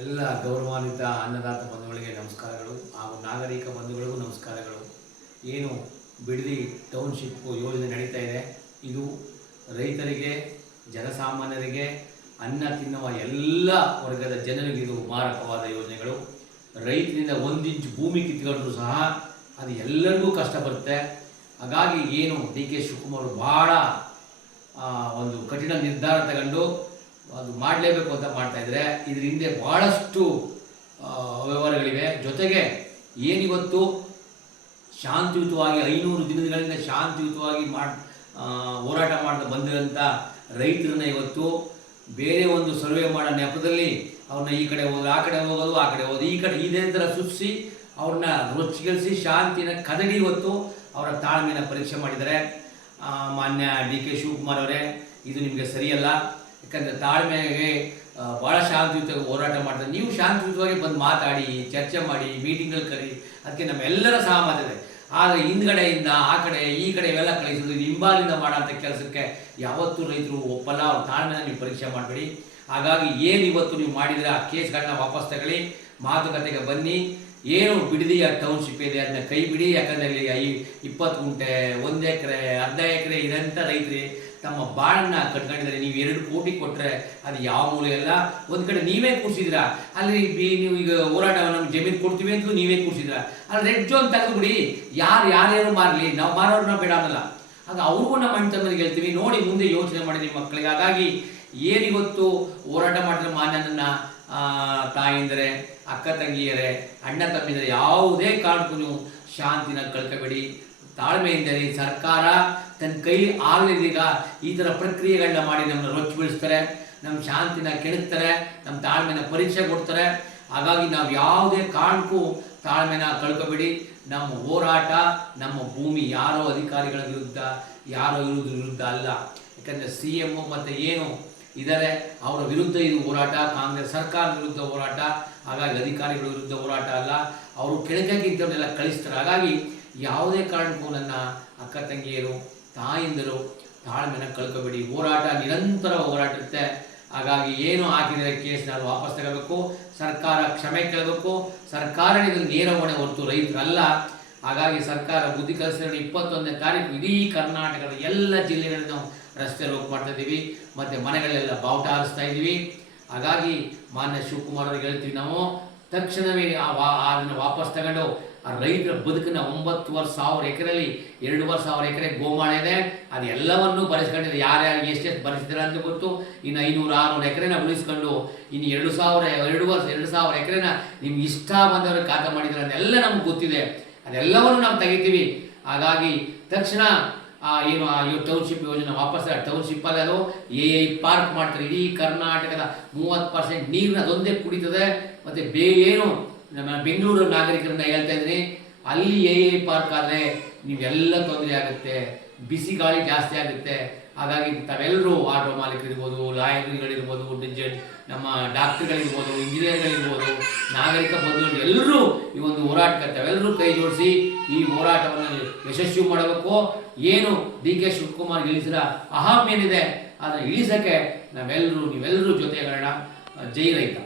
ಎಲ್ಲ ಗೌರವಾನ್ವಿತ ಅನ್ನದಾತ ಬಂಧುಗಳಿಗೆ ನಮಸ್ಕಾರಗಳು ಹಾಗೂ ನಾಗರಿಕ ಬಂಧುಗಳಿಗೂ ನಮಸ್ಕಾರಗಳು. ಏನು ಬಿಡದಿ ಟೌನ್ಶಿಪ್ ಯೋಜನೆ ನಡೀತಾ ಇದೆ, ಇದು ರೈತರಿಗೆ, ಜನಸಾಮಾನ್ಯರಿಗೆ, ಅನ್ನ ತಿನ್ನುವ ಎಲ್ಲ ವರ್ಗದ ಜನರಿಗೆ ಇದು ಮಾರಕವಾದ ಯೋಜನೆಗಳು. ರೈತರಿಂದ 1 ಇಂಚು ಭೂಮಿ ಕಿತ್ಕೊಂಡ್ರೂ ಸಹ ಅದು ಎಲ್ಲರಿಗೂ ಕಷ್ಟ ಬರುತ್ತೆ. ಹಾಗಾಗಿ ಏನು ಡಿ ಕೆ ಶಿವಕುಮಾರ್ ಭಾಳ ಒಂದು ಕಠಿಣ ನಿರ್ಧಾರ ತಗೊಂಡು ಅದು ಮಾಡಲೇಬೇಕು ಅಂತ ಮಾಡ್ತಾಯಿದ್ರೆ, ಇದ್ರ ಹಿಂದೆ ಭಾಳಷ್ಟು ವ್ಯವಹಾರಗಳಿವೆ. ಜೊತೆಗೆ ಏನಿವತ್ತು ಶಾಂತಿಯುತವಾಗಿ 500 ದಿನಗಳಿಂದ ಶಾಂತಿಯುತವಾಗಿ ಹೋರಾಟ ಮಾಡ್ತಾ ಬಂದಿರೋಂಥ ರೈತರನ್ನ ಇವತ್ತು ಬೇರೆ ಒಂದು ಸರ್ವೆ ಮಾಡೋ ನೆಪದಲ್ಲಿ ಅವ್ರನ್ನ ಈ ಕಡೆ ಹೋಗೋದು, ಆ ಕಡೆ ಹೋಗೋದು, ಆ ಕಡೆ ಹೋಗೋದು, ಈ ಕಡೆ ಇದೇ ಥರ ಸುತ್ತಿಸಿ ಅವ್ರನ್ನ ರೊಚ್ಚಿಗೆಳಿಸಿ ಶಾಂತಿನ ಕದಡಿ ಇವತ್ತು ಅವರ ತಾಳ್ಮೆನ ಪರೀಕ್ಷೆ ಮಾಡಿದ್ದಾರೆ. ಮಾನ್ಯ ಡಿ ಕೆ ಶಿವಕುಮಾರ್ ಅವರೇ, ಇದು ನಿಮಗೆ ಸರಿಯಲ್ಲ. ಯಾಕಂದರೆ ತಾಳ್ಮೆಗೆ ಭಾಳ ಶಾಂತಿಯುತವಾಗಿ ಹೋರಾಟ ಮಾಡ್ತಾರೆ. ನೀವು ಶಾಂತಿಯುತವಾಗಿ ಬಂದು ಮಾತಾಡಿ, ಚರ್ಚೆ ಮಾಡಿ, ಮೀಟಿಂಗಲ್ಲಿ ಕರಿ, ಅದಕ್ಕೆ ನಮ್ಮೆಲ್ಲರ ಸಹಮತ ಇದೆ. ಆದರೆ ಹಿಂದ್ಗಡೆಯಿಂದ ಆ ಕಡೆ ಈ ಕಡೆ ಇವೆಲ್ಲ ಕಳಿಸೋದು, ಹಿಂಬಾಲಿಂದ ಮಾಡೋಂಥ ಕೆಲಸಕ್ಕೆ ಯಾವತ್ತೂ ರೈತರು ಒಪ್ಪಲ್ಲ. ಅವ್ರ ತಾಳ್ಮೆನ ನೀವು ಪರೀಕ್ಷೆ ಮಾಡಬೇಡಿ. ಹಾಗಾಗಿ ಏನು ಇವತ್ತು ನೀವು ಮಾಡಿದರೆ ಆ ಕೇಸ್ಗಳನ್ನ ವಾಪಸ್ ತಗೊಳ್ಳಿ, ಮಾತುಕತೆಗೆ ಬನ್ನಿ. ಏನು ಬಿಡದಿಯ ಟೌನ್ಶಿಪ್ ಇದೆ ಅದನ್ನ ಕೈ ಬಿಡಿ. ಯಾಕಂದರೆ ಇಲ್ಲಿ 20 ಗುಂಟೆ, 1 ಎಕರೆ, ಅರ್ಧ ಎಕರೆ ಇರೋಂಥ ರೈತರು ತಮ್ಮ ಬಾಳನ್ನ ಕಟ್ಕೊಂಡಿದ್ದಾರೆ. ನೀವು 2 ಕೋಟಿ ಕೊಟ್ಟರೆ ಅದು ಯಾವ ಮೂಲ ಎಲ್ಲ. ಒಂದು ಕಡೆ ನೀವೇ ಕೂರಿಸಿದ್ರಾ, ಅಲ್ಲಿ ನೀವು ಈಗ ಹೋರಾಟ ನಮ್ಗೆ ಜಮೀನು ಕೊಡ್ತೀವಿ ಅಂತಲೂ ನೀವೇ ಕೂರಿಸಿದ್ರಾ. ಅಲ್ಲಿ ರೆಡ್ ಜೋನ್ ತೆಗೆದುಬಿಡಿ, ಯಾರ್ಯಾರು ಮಾರಲಿ, ನಾವು ಮಾರೋರನ್ನ ಬೇಡ ಅನ್ನಲ್ಲ. ಆಗ ಅವ್ರಿಗೂ ನಮ್ಮ ಅಣ್ಣ ತಮ್ಮನಿಗೆ ಹೇಳ್ತೀವಿ, ನೋಡಿ ಮುಂದೆ ಯೋಚನೆ ಮಾಡಿ ನಿಮ್ಮ ಮಕ್ಕಳಿಗೆ. ಹಾಗಾಗಿ ಏನಿವತ್ತು ಹೋರಾಟ ಮಾಡಿದ್ರೆ ಮಾನ್ಯನನ್ನ ತಾಯಿಂದರೆ, ಅಕ್ಕ ತಂಗಿಯರೇ, ಅಣ್ಣ ತಮ್ಮಿದರೆ ಯಾವುದೇ ಕಾರಣಕ್ಕೂ ನೀವು ಶಾಂತಿನ ಕಳ್ಕೊಬೇಡಿ, ತಾಳ್ಮೆಯಿಂದಲೇ. ಸರ್ಕಾರ ತನ್ನ ಕೈಲಿ ಆಗಲಿದ್ದೀಗ ಈ ಥರ ಪ್ರಕ್ರಿಯೆಗಳನ್ನ ಮಾಡಿ ನಮ್ಮನ್ನ ರೊಚ್ಚು ಬೀಳಿಸ್ತಾರೆ, ನಮ್ಮ ಶಾಂತಿನ ಕೆಣಕ್ತಾರೆ, ನಮ್ಮ ತಾಳ್ಮೆನ ಪರೀಕ್ಷೆ ಕೊಡ್ತಾರೆ. ಹಾಗಾಗಿ ನಾವು ಯಾವುದೇ ಕಾರಣಕ್ಕೂ ತಾಳ್ಮೆನ ಕಳ್ಕೊಬೇಡಿ. ನಮ್ಮ ಹೋರಾಟ, ನಮ್ಮ ಭೂಮಿ ಯಾರೋ ಅಧಿಕಾರಿಗಳ ವಿರುದ್ಧ, ಯಾರೋ ವಿರುದ್ಧ ಅಲ್ಲ. ಯಾಕಂದರೆ CM ಮತ್ತು ಏನು ಇದ್ದಾರೆ ಅವರ ವಿರುದ್ಧ ಇದು ಹೋರಾಟ, ಕಾಂಗ್ರೆಸ್ ಸರ್ಕಾರದ ವಿರುದ್ಧ ಹೋರಾಟ. ಹಾಗಾಗಿ ಅಧಿಕಾರಿಗಳ ವಿರುದ್ಧ ಹೋರಾಟ ಅಲ್ಲ. ಅವರು ಕೆಳಗಿದ್ದವನ್ನೆಲ್ಲ ಕಳಿಸ್ತಾರೆ. ಹಾಗಾಗಿ ಯಾವುದೇ ಕಾರಣಕ್ಕೂ ನನ್ನ ಅಕ್ಕ ತಂಗಿಯರು, ತಾಯಿಂದರು ತಾಳ್ಮೆನ ಕಳ್ಕೊಬೇಡಿ. ಹೋರಾಟ ನಿರಂತರ ಹೋರಾಟ ಇರುತ್ತೆ. ಹಾಗಾಗಿ ಏನು ಹಾಕಿದರೆ ಕೇಸ್ನ ಅದು ವಾಪಸ್ ತಗೋಬೇಕು, ಸರ್ಕಾರ ಕ್ಷಮೆ ಕೇಳಬೇಕು. ಸರ್ಕಾರ ಇದನ್ನು ನೇರ ಹೊಣೆ ಹೊರತು ರೈತರಲ್ಲ. ಹಾಗಾಗಿ ಸರ್ಕಾರ ಬುದ್ಧಿ ಕಲಿಸಿದ್ರೆ 21ನೇ ತಾರೀಕು ಇಡೀ ಕರ್ನಾಟಕದ ಎಲ್ಲ ಜಿಲ್ಲೆಗಳನ್ನು ರಸ್ತೆ ರೋಕ್ ಮಾಡ್ತಾ ಇದ್ದೀವಿ, ಮತ್ತು ಮನೆಗಳೆಲ್ಲ ಬಾವುಟ ಹಾರಿಸ್ತಾ ಇದ್ದೀವಿ. ಹಾಗಾಗಿ ಮಾನ್ಯ ಶಿವಕುಮಾರ್ ಅವ್ರಿಗೆ ಹೇಳ್ತೀವಿ, ನಾವು ತಕ್ಷಣವೇ ಅದನ್ನು ವಾಪಸ್ ತಗೊಂಡು ಆ ರೈತರ ಬದುಕನ್ನ 9,000 ಎಕರೆಯಲ್ಲಿ 2,000 ಎಕರೆ ಗೋಮಾಳ ಇದೆ, ಅದು ಎಲ್ಲವನ್ನೂ ಬರೆಸ್ಕೊಂಡಿದೆ. ಯಾರ್ಯಾರು ಎಷ್ಟೆಷ್ಟು ಬರೆಸಿದ್ದಾರೆ ಅಂತ ಗೊತ್ತು. ಇನ್ನು 500-600 ಎಕರೆನ ಉಳಿಸ್ಕೊಂಡು ಇನ್ನು 2,000 ಎಕರೆನ ನಿಮ್ಗೆ ಇಷ್ಟ ಬಂದವ್ರಿಗೆ ಖಾತೆ ಮಾಡಿದ್ದಾರೆ. ಅದೆಲ್ಲ ನಮ್ಗೆ ಗೊತ್ತಿದೆ, ಅದೆಲ್ಲವನ್ನು ನಾವು ತೆಗಿತೀವಿ. ಹಾಗಾಗಿ ತಕ್ಷಣ ಏನು ಟೌನ್ಶಿಪ್ ಯೋಜನೆ ವಾಪಸ್, ಟೌನ್ಶಿಪ್ಪಲ್ಲಿ ಅದು AI ಪಾರ್ಕ್ ಮಾಡ್ತಾರೆ. ಇಡೀ ಕರ್ನಾಟಕದ 30% ನೀರನ್ನ ಅದೊಂದೇ ಕುಡಿತದೆ. ಮತ್ತು ಏನು ನಮ್ಮ ಬೆಂಗಳೂರು ನಾಗರಿಕರನ್ನ ಹೇಳ್ತಾ ಇದ್ದೀನಿ, ಅಲ್ಲಿ AI ಪಾರ್ಕ್ ಆದರೆ ನೀವೆಲ್ಲ ತೊಂದರೆ ಆಗುತ್ತೆ, ಬಿಸಿ ಗಾಳಿ ಜಾಸ್ತಿ ಆಗುತ್ತೆ. ಹಾಗಾಗಿ ತಾವೆಲ್ಲರೂ ಆಟೋ ಮಾಲೀಕರಿರ್ಬೋದು, ಲಾಯರ್ಗಳಿರ್ಬೋದು, ನಮ್ಮ ಡಾಕ್ಟರ್ಗಳಿರ್ಬೋದು, ಇಂಜಿನಿಯರ್ಗಳಿರ್ಬೋದು, ನಾಗರಿಕ ಬಂಧುಗಳು ಎಲ್ಲರೂ ಈ ಒಂದು ಹೋರಾಟಕ್ಕೆ ತಾವೆಲ್ಲರೂ ಕೈ ಜೋಡಿಸಿ ಈ ಹೋರಾಟವನ್ನು ಯಶಸ್ವಿ ಮಾಡಬೇಕು. ಏನು ಡಿ ಕೆ ಶಿವಕುಮಾರ್ ಇಳಿಸಿದ ಅಹಂ ಏನಿದೆ ಅದನ್ನು ಇಳಿಸೋಕ್ಕೆ ನೀವೆಲ್ಲರೂ ಜೊತೆಗಳನ್ನ. ಜೈ ರೈತ.